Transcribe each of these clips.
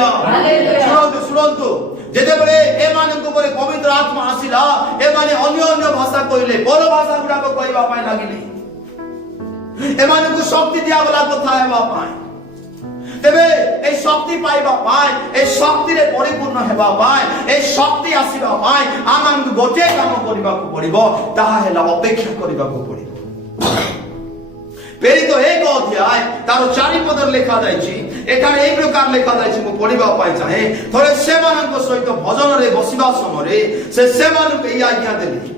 Hallelujah शुणु शुणु जेतेबेले ए मानक ऊपर पवित्र आत्मा आसिला ए माने अन्य अन्य भाषा कहले पर भाषा गुडा को कहबा पाए लागिले ए मानक शक्ति दिया गला कथा हेबा पाए तेबे ए शक्ति पाइबा पाए ए शक्ति रे परिपूर्ण हेबा पाए ए शक्ति आसीबा पाए आमान गोटे काम करिबा को पड़िबो ताहा हेला अपेक्षा करिबा को पड़िबो प्रेरित एक अध्याय तार 4 पदर लेखा जायछि एखाने एक प्रकार लेखा जायछि मु पढिबा पाइ चाहे थोड़े सेमानक सहित भजन रे बसिबा समय से सेमानक ई आज्ञा देली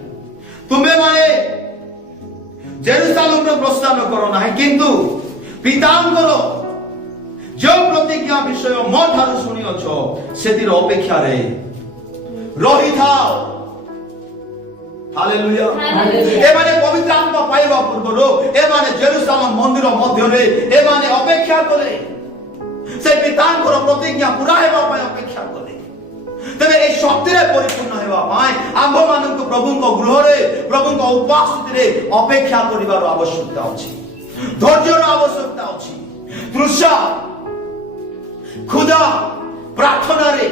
तुमे माने जेरूसालेम रो प्रस्थान करो नाही किंतु पितांकर जो प्रतिज्ञा विषय मो ठारू सुनी अछो सेतिर अपेक्षा रे रही थाओ हालेलुया ए माने पवित्र आत्मा पाइबा पूर्वरो ए माने जेरूसालेम मंदिर मध्य रे ए माने अपेक्षा करे से पितांकर प्रतिज्ञा पूरा हेबा पाए अपेक्षा करे तबे ए शक्ति रे परिपूर्ण हेबा पाए आम्भ मानक प्रभुको गृह रे प्रभुको उपस्थिति रे अपेक्षा करिवार आवश्यकता अछि धैर्यर आवश्यकता अछि तृषा खुदा प्रार्थना रे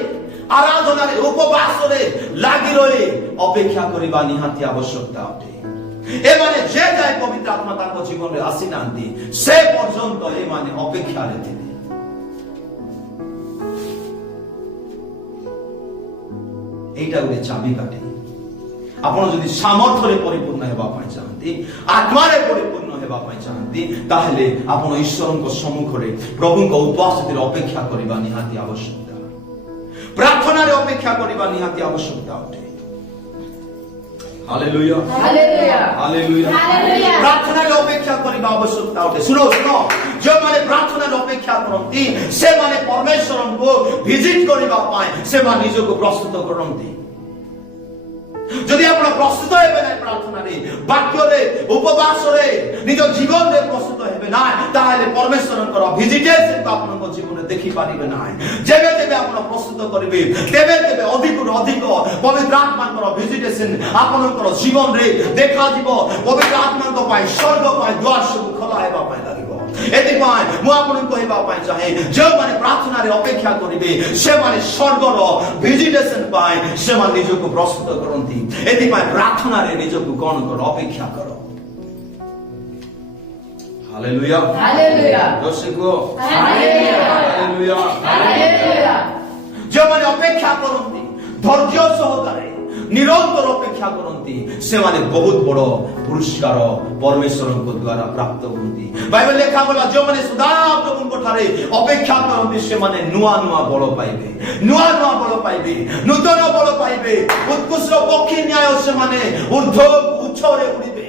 आराधना रे उपवास रे लागि रहे अपेक्षा करिबा निहाती आवश्यकता अटे ए माने जे जाय पवित्र आत्मा ताको जीवन रे आसी नांती से पर्यंत ए माने अपेक्षा रे थिले एटा गुटे चाबी काटे आपण जदि सामर्थ्य रे परिपूर्ण हेबा पाइ चाहंती आत्मा रे परिपूर्ण हेबा पाइ चाहंती ताहेले आपण ईश्वरक सम्मुख रे प्रभुक उपस्थिति रे अपेक्षा करिबा निहाती आवश्यकता प्रार्थना रे अपेक्षा करिबा निहाती आवश्यकता अटे हालेलुया हालेलुया हालेलुया हालेलुया प्रार्थना रे अपेक्षा करिबा आवश्यकता अटे सुनो सुनो जो माने प्रार्थना रे अपेक्षा करंती से माने परमेश्वरन को विजिट करिबा पाए से माने निजको प्रस्तुत करंती जदि आपण प्रस्तुत हेबे नै प्रार्थना रे वाक्य रे उपवास रे निज जीवन रे प्रस्तुत हेबे नै ताहेले परमेश्वरनकर विजिटेशन को आपनको जीवन रे देखि पारिबे नै जेबे जेबे आपण प्रस्तुत करिवे तेबे तेबे अधिक रु अधिक पवित्र आत्माकर विजिटेशन आपनकर जीवन रे देखा जीवो पवित्र आत्माको पाई स्वर्ग पाई द्वार सब खोला हेबा पाई लागिबो एति पाई मु आपन कहबा पाई चाहे जो माने प्रार्थना रे अपेक्षा करिवे से माने स्वर्ग रो विजिटेशन पाई से माने निजको प्रस्तुत करंती एति पाई प्रार्थना रे निजको कोन कर अपेक्षा करो हालेलुया हालेलुया जोसेको हालेलुया हालेलुया हालेलुया जो माने अपेक्षा करंती धैर्य सहकारे निरंतर अपेक्षा करंती से माने बहुत बड़ पुरस्कार परमेश्वर को द्वारा प्राप्त होंती बाइबल लेखा बोला जो माने सदा प्रभु को ठारे अपेक्षा करंती से माने नुआ नुआ बल पाइबे नुआ नुआ बल पाइबे नूतन बल पाइबे उत्कृष्ट पक्षी न्याय से माने ऊर्ध्व उच्च रे उड़िबे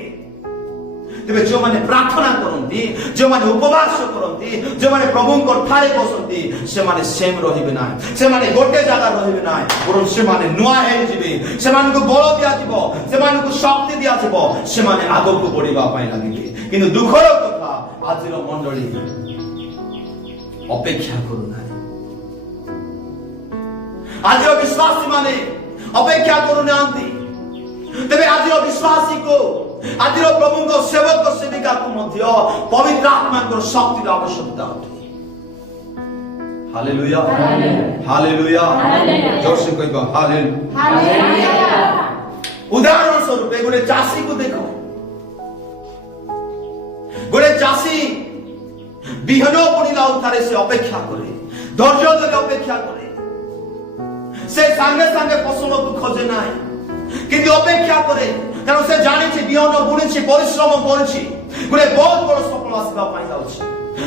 तेबे जो माने प्रार्थना करंती जो माने उपवास करंती जो माने प्रभु को ठारे बसंती से माने सेम रहिबे ना से माने गोटे जगह रहिबे ना बरं से माने नुआ हे जिबे से माने को बल दिया जिवो से माने को शक्ति दिया जिवो से माने आगो को बढ़िबा पाई लागिबे किंतु दुखर कथा आजिर मंडली अपेक्षा करू ना आजिर विश्वासी माने अपेक्षा करू नांती तेबे आजिर विश्वासी को आजिर प्रभु को सेवक सेविका को मध्य पवित्र आत्मा को शक्ति आवश्यकता होती हालेलुया हालेलुया जोर से कहबा हालेलुया उदाहरण स्वरूप गोटे चाषी को देखो गोटे चाषी बिहन बुणिला उतारे से अपेक्षा करे धैर्य धरे अपेक्षा करे से संगे संगे फसल को खोजे ना किंतु अपेक्षा करे कारण से जानिछि बिहन बुणिछि परिश्रम करछि गोटे बहुत बड़ सफल आसीबा पाई जाउछि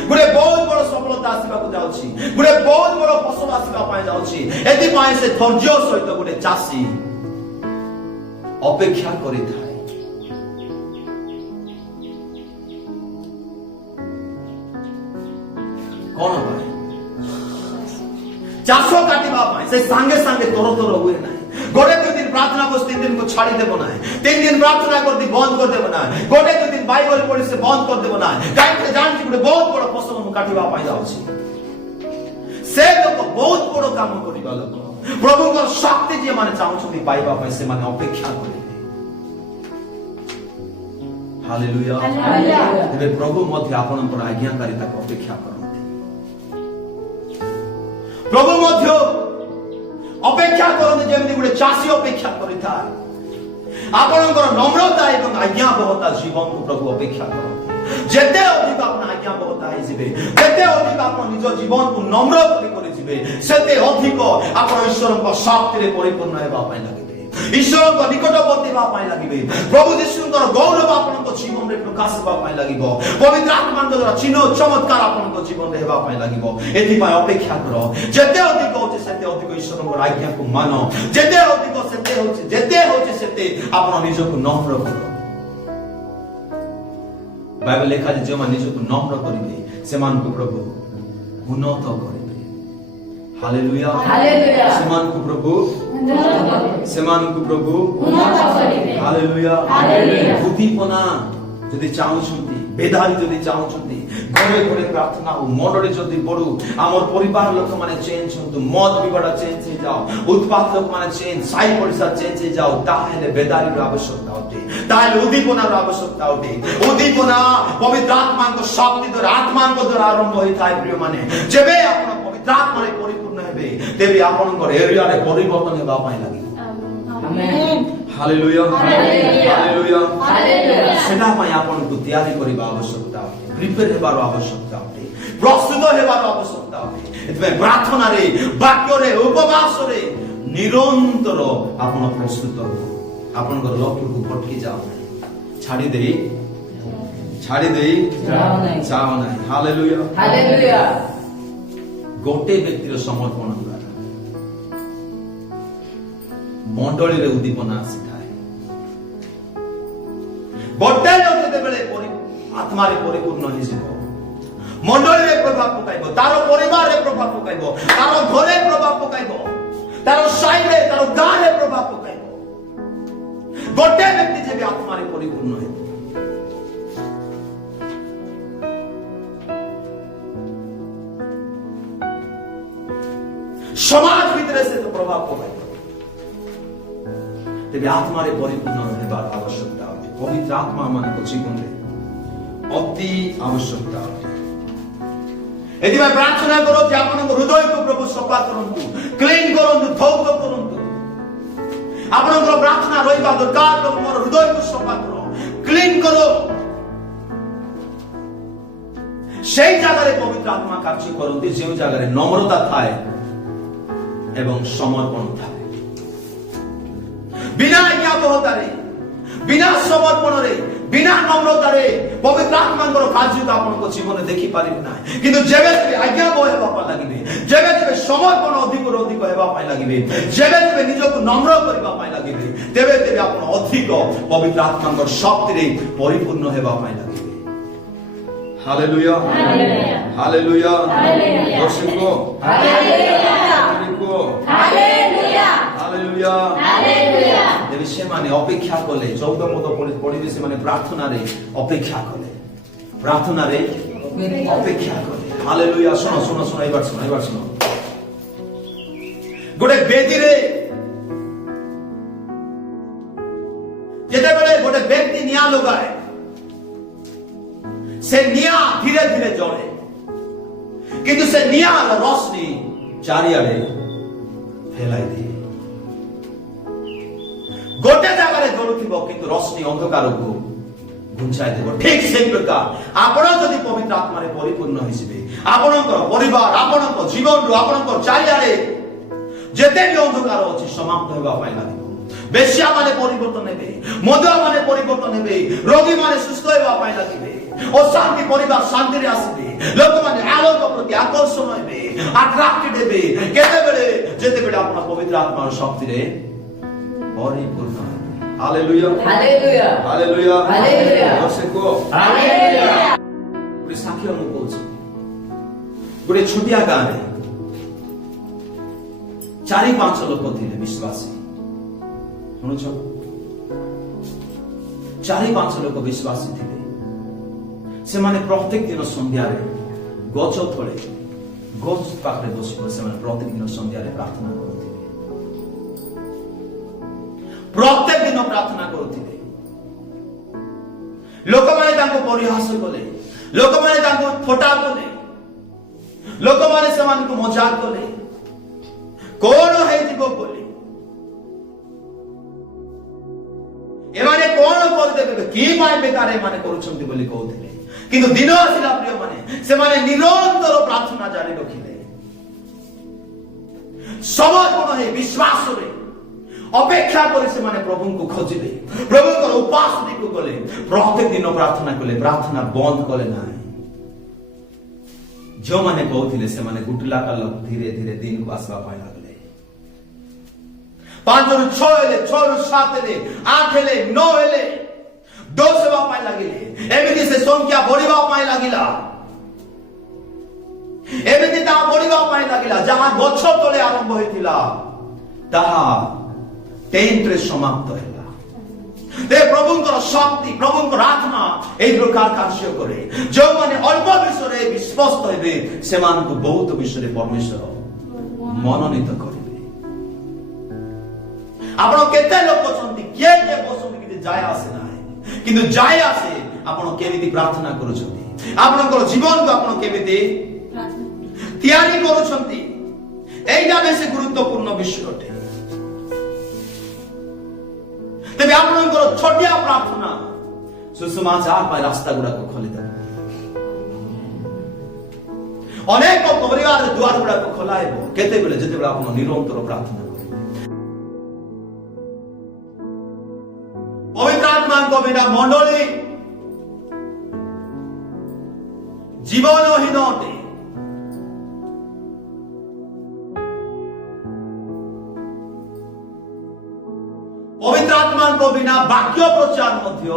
गोटे बहुत बड़ सफलता आसीबा को जाउछि गोटे बहुत बड़ फसल आसीबा पाई जाउछि एति पाई से धैर्य सहित गोटे चाषी अपेक्षा करि थाए कोन भाई चाष काटिबा पाई से संगे संगे तोर तोर हुए ना गोटे 2 दिन प्रार्थना को 3 दिन को छाड़ी देबो ना 3 दिन प्रार्थना कर दी बंद कर देबो ना गोटे 2 दिन बाइबल पढ़ी से बंद कर देबो ना काहे के जान छी गोटे बहुत बड़ फसल हम काटिबा पाई जाउ छी से लोक बहुत बड़ काम करिबा लोक प्रभु को शक्ति जे माने चाहू छी पाइबा पाई से माने अपेक्षा करिबे हालेलुया हालेलुया तेरे प्रभु मध्य आपन पर आज्ञाकारिता को अपेक्षा करंती प्रभु मध्य अपेक्षा करते जमी गोटे चाषी अपेक्षा करें आपणकर नम्रता एवं आज्ञाबहता जीवन को प्रभु अपेक्षा करते जेते अधिक आप आज्ञाबहता जेते अधिक आप निज जीवन को नम्र सेते अधिक आप ईश्वर शक्ति परिपूर्ण होगा लगे ईश्वर निकटवर्ती लगे प्रभु जीशु गौरव आप जीवन में प्रकाश लगे पवित्र आत्मा द्वारा चिन्ह चमत्कार आप जीवन में होगा लगे एपाई अपेक्षा कर जेते अधिक होचे सेते अधिक ईश्वर आज्ञा को मान जेते अधिक जेते होचे सेते आप निज को नम्र कर बाइबल लिखा जो निज को नम्र करेंगे से प्रभु उन्नत करेंगे हालेलुया सेमान को प्रभु हालेलुया उद्दीपना जदि चाहुछंती बेदारी जदि चाहुछंती घरे घरे प्रार्थना हो मंडली जदि बड़ू आमर परिवार लोक माने चेंज होतु मद बिगड़ा चेंज हो जाओ उत्पाद लोक माने चेंज साई पड़िसा चेंज हो जाओ ताहेले बेदारी आवश्यकता होते ताहेले उद्दीपना आवश्यकता होते उद्दीपना पवित्र आत्मा को शक्ति द्वारा आत्मा को द्वारा आरंभ होई थाए प्रिय माने जेबे आपण पवित्र आत्मा रे परिपूर्ण हेबे तेबे आपनकर एरिया रे परिवर्तन हेबा पाई लागि आमेन हालेलुया हालेलुया हालेलुया सेना पाई आपन को तैयारी करबा आवश्यकता होते प्रिपेयर हेबार आवश्यकता होते प्रस्तुत हेबार आवश्यकता होते एतबे प्रार्थना रे वाक्य रे उपवास रे निरंतर आपन प्रस्तुत हो आपनकर लक्ष्य को भटकी जाओ छाड़ी दे जाओ नहीं हालेलुया हालेलुया गोटे व्यक्तिर समर्पण द्वारा मंडली रे उद्दीपना आसी थाए गोटे लोक जेतेबेले आत्मा रे परिपूर्ण होई जिवो मंडली रे प्रभाव पकाइबो तारो परिवार रे प्रभाव पकाइबो तारो घरे प्रभाव पकाइबो तारो साई रे तारो गां रे प्रभाव पकाइबो गोटे व्यक्ति जेबे आत्मा रे परिपूर्ण होई समाज भीतर से तो प्रभाव पकाइबो तेबे आत्मा रे परिपूर्ण हेबार आवश्यकता होते पवित्र आत्मा मान को जीवन रे अति आवश्यकता होते एदिबा प्रार्थना करो जे आपन हृदय को प्रभु सफा करंतु क्लीन करंतु धौत करंतु आपन प्रार्थना रहिबा दरकार प्रभु मोर हृदय को सफा करो क्लीन करो सेई जगह रे पवित्र आत्मा कार्य करंती जे जगह रे नम्रता थाए एवं समर्पण थाए बिना आज्ञाबहता रे बिना समर्पण रे बिना नम्रता रे पवित्र आत्मा कार्य आपन को जीवन में देखि पारिबे ना किंतु जेबे आज्ञाबह हेबा पा लागिबे जेबे समर्पण अधिक अधिक हेबा पाई लागिबे जेबे निज को नम्र करबा पाई लागिबे तेबे आपन अधिक पवित्र आत्मा शक्ति रे परिपूर्ण हेबा पाई लागिबे हालेलुया हालेलुया हालेलुया दर्शको हालेलुया हालेलुया हालेलुया हालेलुया देवी से माने अपेक्षा कले 14 पद पढिबे से माने प्रार्थना रे अपेक्षा कले अपेक्षा कले हालेलुया सुनो एबार सुनो गोटे बेदी रे जेते बेले गोटे व्यक्ति निया लगाए से निया धीरे धीरे जले किंतु से निया रोशनी चारियाडे फैलाई दिए गोटे जगह जलुथिबो किंतु रोशनी अंधकार को घुंचाई देबो ठीक से प्रकार आपण जदि पवित्र आत्मा रे परिपूर्ण होइसिबे आपणकर परिवार आपणकर जीवन रो आपणकर चारियाडे जेते भी अंधकार अछि समाप्त हेबा पाई लागिबो बेश्या माने परिवर्तन हेबे मदुआ माने परिवर्तन हेबे रोगी माने सुस्थ हेबा पाई लागिबे अशांति परिवार शांति रे आसीबे लोक माने आलोक प्रति आकर्षण हेबे अट्रैक्टेड हेबे केते बेले जेते बेले आपण पवित्र आत्मा शक्ति रे परिपूर्ण हालेलुया हालेलुया हालेलुया हालेलुया दर्शको हालेलुया गोटे साखी हम कहूँ गोटे छोटिया गाँव रे 4-5 लोक थिले विश्वासी शुणुछ 4-5 लोक विश्वासी थिले से माने प्रत्येक दिन संध्या रे गच तले गच पाखरे बसी से माने प्रत्येक दिन संध्या रे प्रार्थना करथिले प्रत्येक दिन प्रार्थना करथिले लोक माने तांको परिहास कले लोक माने तांको फोटा कले लोक माने से मान को मजाक कले କି ପାଇଁ ବେକାର ଏମାନେ କରୁଛନ୍ତି ବୋଲି କହୁଥିଲେ, କିନ୍ତୁ ଦିନ ଆସିଲା ପ୍ରିୟ ମାନେ ସେମାନେ ନିରନ୍ତର ପ୍ରାର୍ଥନା ଜାରି ରଖିଲେ। ସମର୍ପଣ ହେଇ ବିଶ୍ୱାସରେ ଅପେକ୍ଷା କରି ସେମାନେ ପ୍ରଭୁଙ୍କୁ ଖୋଜିଲେ, ପ୍ରଭୁଙ୍କର ଉପାସନାକୁ ଗଲେ, ପ୍ରତ୍ୟେକ ଦିନ ପ୍ରାର୍ଥନା କଲେ, ପ୍ରାର୍ଥନା ବନ୍ଦ କଲେ ନାହିଁ। ଯେଉଁମାନେ କହୁଥିଲେ ସେମାନେ ଗୁଟଲାକା ଲୋକ ଧୀରେ ଧୀରେ ଦିନକୁ ଆସିବା ପାଇଁ ଲାଗିଲେ। 5 ରୁ 6 ହେଲେ, 6 ରୁ 7 ହେଲେ, 8 ହେଲେ, 9 ହେଲେ, 10 ହେବା ପାଇଁ ଲାଗିଲେ। ଏମିତି ସେ ସଂଖ୍ୟା ବଢିବା ପାଇଁ ଲାଗିଲା, ଏମିତି ତାହା ବଢିବା ପାଇଁ ଲାଗିଲା। ଯାହା ଗଛ ତଳେ ଆରମ୍ଭ ହୋଇଥିଲା ତାହା ଟେଣ୍ଟରେ ସମାପ୍ତ ହେଲା। ପ୍ରଭୁଙ୍କର ଶକ୍ତି, ପ୍ରଭୁଙ୍କର ଆତ୍ମା ଏହି ପ୍ରକାର କାର୍ଯ୍ୟ କରେ। ଯେଉଁମାନେ ଅଳ୍ପ ବିଷୟରେ ବିଶ୍ଵସ୍ତ ହେବେ ସେମାନଙ୍କୁ ବହୁତ ବିଷୟରେ ପରମେଶ୍ୱର ମନୋନୀତ କରିବେ। ଆପଣ କେତେ ଲୋକ ଅଛନ୍ତି, କିଏ କିଏ ବସନ୍ତି, କିଛି ଯାଏ ଆସେ ନାହିଁ, କିନ୍ତୁ ଯାଏ ଆସେ ଆପଣ କେମିତି ପ୍ରାର୍ଥନା କରୁଛନ୍ତି, ଆପଣଙ୍କର ଜୀବନକୁ ଆପଣ କେମିତି ତିଆରି କରୁଛନ୍ତି। এইটা বেশি গুরুত্বপূর্ণ বিষয় অটে। ତେବେ ଆପଣଙ୍କର ଛୋଟିଆ ପ୍ରାର୍ଥନା ସୁସମାଚାର ପାଇଁ ରାସ୍ତା ଗୁଡାକ ଖୋଲିଦେବ। ଅନେକ ପରିବାର ଦ୍ୱାର ଗୁଡାକ ଖୋଲା ହେବ କେତେବେଳେ, ଯେତେବେଳେ ଆପଣ ନିରନ୍ତର ପ୍ରାର୍ଥନା କରିବେ। ପବିତ୍ର ଆତ୍ମାଙ୍କ ବିନା ମଣ୍ଡଳୀ ଜୀବନହୀନ ଅଟେ। ପବିତ୍ର ଆତ୍ମାଙ୍କ ବିନା ବାକ୍ୟ ପ୍ରଚାର ମଧ୍ୟ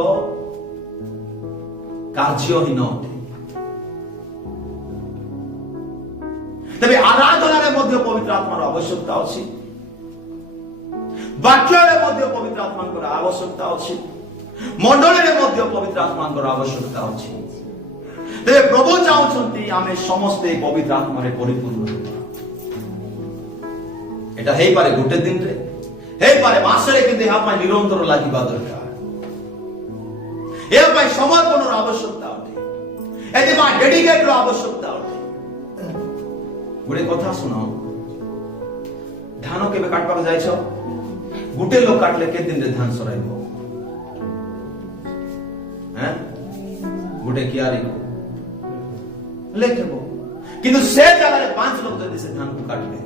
କାର୍ଯ୍ୟହୀନ ଅଟେ। ତେବେ ଆରାଧନାରେ ମଧ୍ୟ ପବିତ୍ର ଆତ୍ମାର ଆବଶ୍ୟକତା ଅଛି, ବାକ୍ୟରେ ମଧ୍ୟ ପବିତ୍ର ଆତ୍ମାଙ୍କର ଆବଶ୍ୟକତା ଅଛି, ମଣ୍ଡଳୀରେ ମଧ୍ୟ ପବିତ୍ର ଆତ୍ମାଙ୍କର ଆବଶ୍ୟକତା ଅଛି। ତେବେ ପ୍ରଭୁ ଚାହୁଁଛନ୍ତି ଆମେ ସମସ୍ତେ ପବିତ୍ର ଆତ୍ମାରେ ପରିପୂର୍ଣ୍ଣ ହେବା। এটা ହେଇପାରେ ଗୋଟେ ଦିନରେ, ହେଇପାରେ ମାସରେ, କିନ୍ତୁ ଏହା ପାଇଁ ନିରନ୍ତର ଲାଗିବା ଦରକାର। ଏହା ପାଇଁ ସମର୍ପଣର ଆବଶ୍ୟକତା ଅଟେ, ଏଥିପାଇଁ ଡେଡିକେଟର ଆବଶ୍ୟକତା ଅଟେ। ଗୋଟେ କଥା ଶୁଣ, ଧାନ କେବେ କାଟବାକୁ ଯାଇଛ? ଗୋଟେ ଲୋକ କାଟିଲେ କେତେ ଦିନରେ ଧାନ ସରାଇବ? ଗୋଟେ କିଆରି ଲେଟ୍ ହେବ, କିନ୍ତୁ ସେ ଜାଗାରେ 5 ଲୋକ ଯଦି ସେ ଧାନକୁ କାଟିଲେ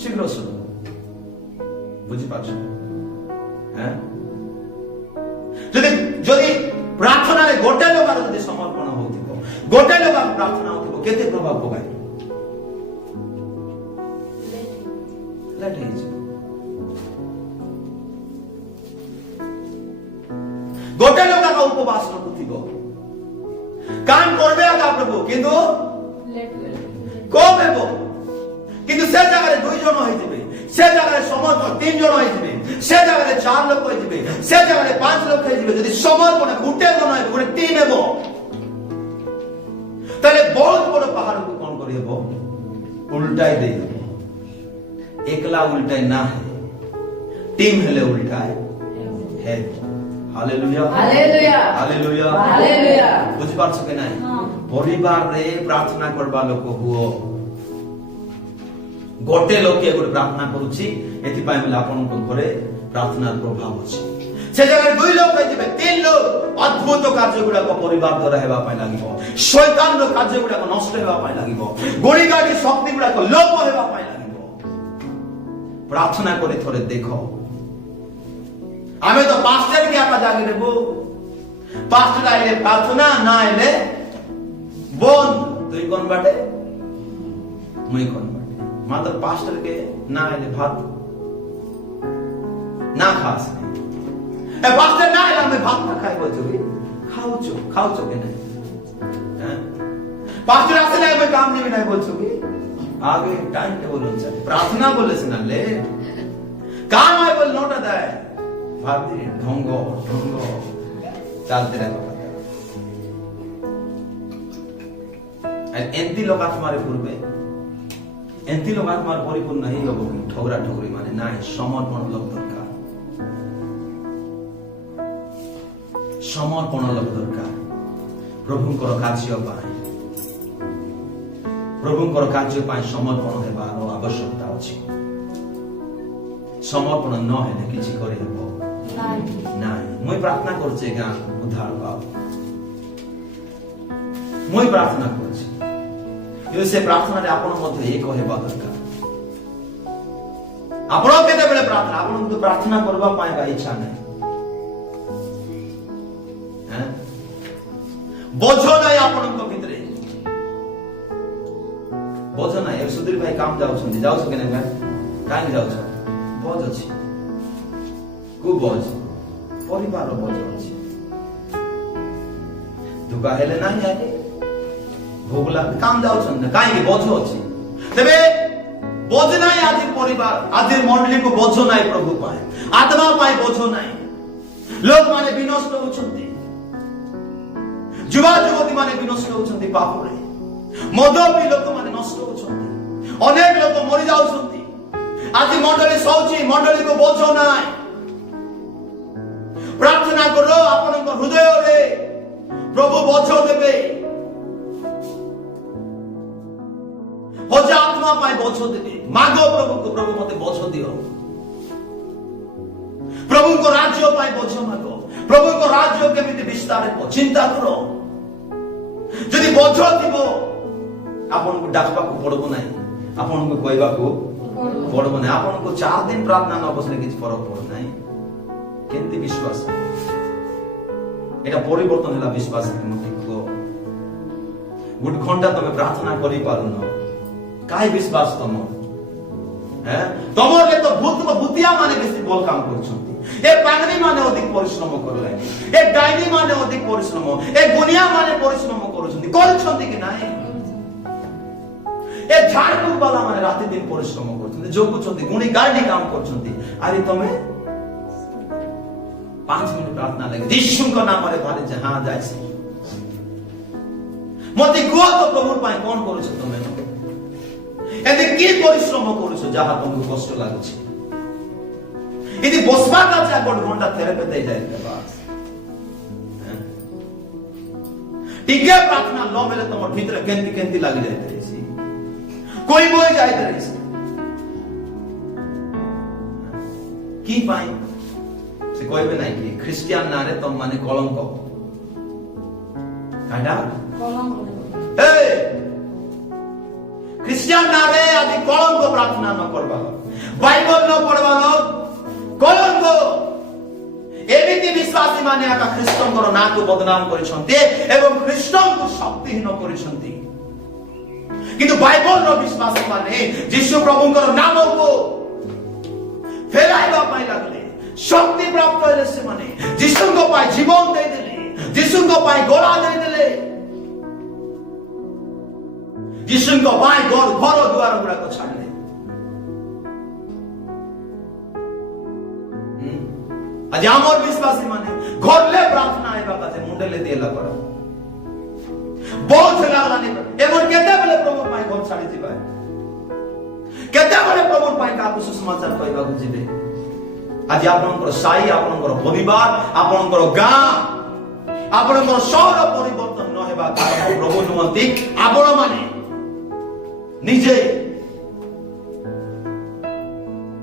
ଶୀଘ୍ର ଶୁଣ, ବୁଝିପାରୁଛ? ଯଦି ଯଦି ପ୍ରାର୍ଥନାରେ ଗୋଟେ ଲୋକାର ଯଦି ସମର୍ପଣ ହଉଥିବ, ଗୋଟେ ଲୋକାର ପ୍ରାର୍ଥନା ହଉଥିବ, କେତେ ପ୍ରଭାବ ପକାଇବ? ଲେଟ୍ ହେଇଯିବ। ଗୋଟେ ଲୋକାର ଉପବାସ ରଖୁଥିବ, କାମ করবে আকা প্রভু, কিন্তু কম ହେବ, কিন্তু সে জায়গায় 2 জন হইଯିবে, সে জায়গায় সমর্পণ 3 জন হইଯିবে, সে জায়গায় 4 লোক হইଯିবে, সে জায়গায় 5 লোক হইଯିবে। যদি সমর্পণ গুটে জন হইবে, গোটে টিম ହେବ, তাহলে বহুত বড় পাহাড়କୁ কোন করি ହେବ? উল্টাই দেই ହେବ। একলা উল্টাই না হে, টিম হেলে উল্টাই হে। Hallelujah, hallelujah, hallelujah, hallelujah. বুঝি পারছো কি নাই? পরিবারে প্রার্থনা করবা লোক হুও। গোটে লোকে গোটে প্রার্থনা করুছি, এথিপাই বলে আপনার ঘরে প্রার্থনার প্রভাব আছে। সে জায়গায় 2 লোক হইবে, 3 লোক, অদ্ভুত কার্যগুড়াক পরিবার দ্বারা হেবা পাই লাগিব, শয়তানর কার্যগুড়াক নষ্ট হেবা পাই লাগিব, গড়িগাড়ি শক্তিগুড়াক লোপ হেবা পাই লাগিব। প্রার্থনা করে থরে দেখো। আমি তো পাস্টারকে একা জাগি দেব, পাস্টার আইলে প্রার্থনা, না আইলে বন্ধ। তুই কোন বাটে, মুই কোন বাটে। মাত্র পাস্টারকে না আইলে ভাত না খাস, পাস্টার না আইলে আমি ভাত না খাই বলছো, খাওছো খাওছো কে নাই? পাস্টার আসলে আমি কাম নিবি নাই বলছো কি? আগে টাইম টেবল অনুসারে প্রার্থনা বলেছে না, লে কাম হয় বল 9টা দেয়, ভাবি ঢঙ্গ ঢঙ্গ চালতে রাখো। এমতি লোক আত্মারে পূর্বে, এমতি লোক আত্মার পরিপূর্ণ হয়ে হব কি? ঠগরা ঠগরি মানে নাই, সমর্পণ লোক দরকার, সমর্পণ লোক দরকার। প্রভুঙ্কর কার্য পায়, প্রভুঙ্কর কার্য পায় সমর্পণ হেবার আবশ্যকতা আছে। समर्पण न हेले किछि करे हेबो নাই। মই প্রার্থনা করছি গান উদ্ধার পাও, মই প্রার্থনা করছি কিন্তু সে প্রার্থনারে আপনার মধ্যে এক হেবা দরকার। আপনার কেতবেলে প্রার্থনা আপনার কিন্তু প্রার্থনা করবা পাইবা ইচ্ছা নাই, হ্যাঁ বোঝ নাই আপনার ভিতরে, বোঝ নাই। সুধীর ভাই কাম যাচ্ছেন, যাওছ কেন ভাই? কাହିଁ যাচ্ছ? বোঝ ଅଛି, কু বোঝ পরিবার বোঝ ଅଛି, দুঃখ হেলে নাই আগে ভোগলা কাম যাচ্ছেন না কাହିଁ বোঝ ଅଛି। তেবে বোঝ নাই আজি পরিবার, আজি মন্ডলীকে বোঝ নাই প্রভু পায়, আত্মা পায় বোঝ নাই। লোক মানে বিনষ্ট হচ্ছন্তি, যুবা যুবতী মানে বিনষ্ট হচ্ছন্তি পাপরে, মদপী লোক মানে নষ্ট হচ্ছন্তি, অনেক লোক মরি যাচ্ছন্তি। আজি মন্ডলী শৌচি, মন্ডলীকে বোঝ নাই। প্রার্থনা করো আপনার হৃদୟରେ প্রভু বোঝ দেবে, হজা আত্মা পায় বোঝ দেবে। মাগো প্রভুকে, প্রভু মতে বোঝ দিও, প্রভুଙ୍କ রাজ্য পায় বোঝ মাগো, প্রভুଙ୍କ রাজ্য কেমিতি বিস্তার ହେବ চিন্তা কর। যদি বোঝ দিব ଆପଣଙ୍କୁ ଡାକବାକୁ ପଡିବ ନାହିଁ, ଆପଣଙ୍କୁ କହିବାକୁ ପଡିବ ନାହିଁ। ଆପଣଙ୍କୁ 4 ଦିନ ପ୍ରାର୍ଥନା ନ ବସିଲେ କିଛି ଫରକ ପଡେ ନାହିଁ। କେମିତି ବିଶ୍ୱାସ এটা পরিবর্তন ହେଲା ବିଶ୍ୱାସ ମତେ କୁହ। ଗୋଟେ ଘଣ୍ଟା ତମେ ପ୍ରାର୍ଥନା କରି ପାରୁନ, କାହିଁ ବିଶ୍ୱାସ ତମର? হ্যাঁ তোমারে তো ভূতিয়া মানে বেশি বল কাম করছন্তি, এ পাগড়ি মানে অধিক পরিশ্রম করলে, এ ডাইনি মানে অধিক পরিশ্রম, এ গুনিয়া মানে পরিশ্রম করছন্তি, করছন্তি কি নাই? এ ঝাড়ফুঁক বালা মানে রাতে দিন পরিশ্রম করছন্তি, যোগুছন্তি, গুণী গার্ডি কাম করছন্তি। আরে তুমি 5 মিনিট প্রার্থনা লাগে যিশুଙ୍କ নামରେ ভারে যে হ্যাঁ যাইছি। মতে কুহ তো প্রভুর পাই কোন করছ তুমি? এতে কি পরিশ্রম করছো যাহা তোমাকে কষ্ট লাগুছে? এদি বসবা কাছে 1 ঘন্টা থেরাপি দেই যাইতে বাস, টিকে প্রার্থনা ন মেলে তোমার ভিতরে কেন্তি কেন্তি লাগি যাইতে রইছি, কই বই যাইতে রইছি। কি পাই সে কইবে নাই কি খ্রিস্টিয়ান নারে তোম মানে কলঙ্ক, কাঁডা কলঙ্ক। এই খ্রিস্টিয়ান নারে আদি কলঙ্ক প্রার্থনা ন করবা, বাইবেল ন পড়বা কলঙ্ক। এমিতি বিশ্বাসী মানে একা খ্রিস্টଙ୍କର ନାକୁ ବଦନାମ କରିଛନ୍ତି ଏବଂ ଖ୍ରୀଷ୍ଟଙ୍କୁ ଶକ୍ତିହୀନ କରିଛନ୍ତି। କିନ୍ତୁ ବାଇବଲର ବିଶ୍ୱାସୀ ମାନେ ଯୀଶୁ ପ୍ରଭୁଙ୍କର ନାମକୁ ଫେରାଇବା ପାଇଁ ଲାଗିଲେ, ଶକ୍ତି ପ୍ରାପ୍ତ ହେଲେ। ସେମାନେ ଯୀଶୁଙ୍କ ପାଇଁ ଜୀବନ ଦେଇଦେଲେ, ଯୀଶୁଙ୍କ ପାଇଁ ଗଳା ଦେଇଦେଲେ, ଯୀଶୁଙ୍କ ପାଇଁ ଘର ଦୁଆର ଗୁଡାକ ଛାଡିଲେ। আজ আমার বিশ্বাসী মানে ঘরলে প্রার্থনা আইবা কাছে মুন্ডলে দিয়েলা কর বহুত লাগানি। এমন কেতেবেলে প্রভুর পাই ঘর ছাড়ি দিবা, কেতেবেলে প্রভুর পাই কাকু সুসমাচার কইବାକୁ ଯିବେ। আজ ଆପଣଙ୍କର ସାହି, ଆପଣଙ୍କର ପରିବାର, ଆପଣଙ୍କର ଗାଁ, ଆପଣଙ୍କର ସହର ପରିବର୍ତ୍ତନ ନ ହେବା କାରଣ ପ୍ରଭୁ ନୁହନ୍ତି ଆପଣ ମାନେ ନିଜେ।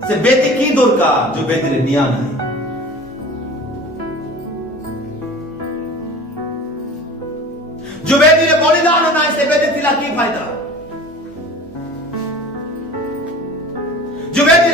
ସେ ବେଦି কি দরকার যে বেদিরে নিয়া নাই? जो बेदी बलिदान ना से बेदी थिला की फायदा? जो बेदी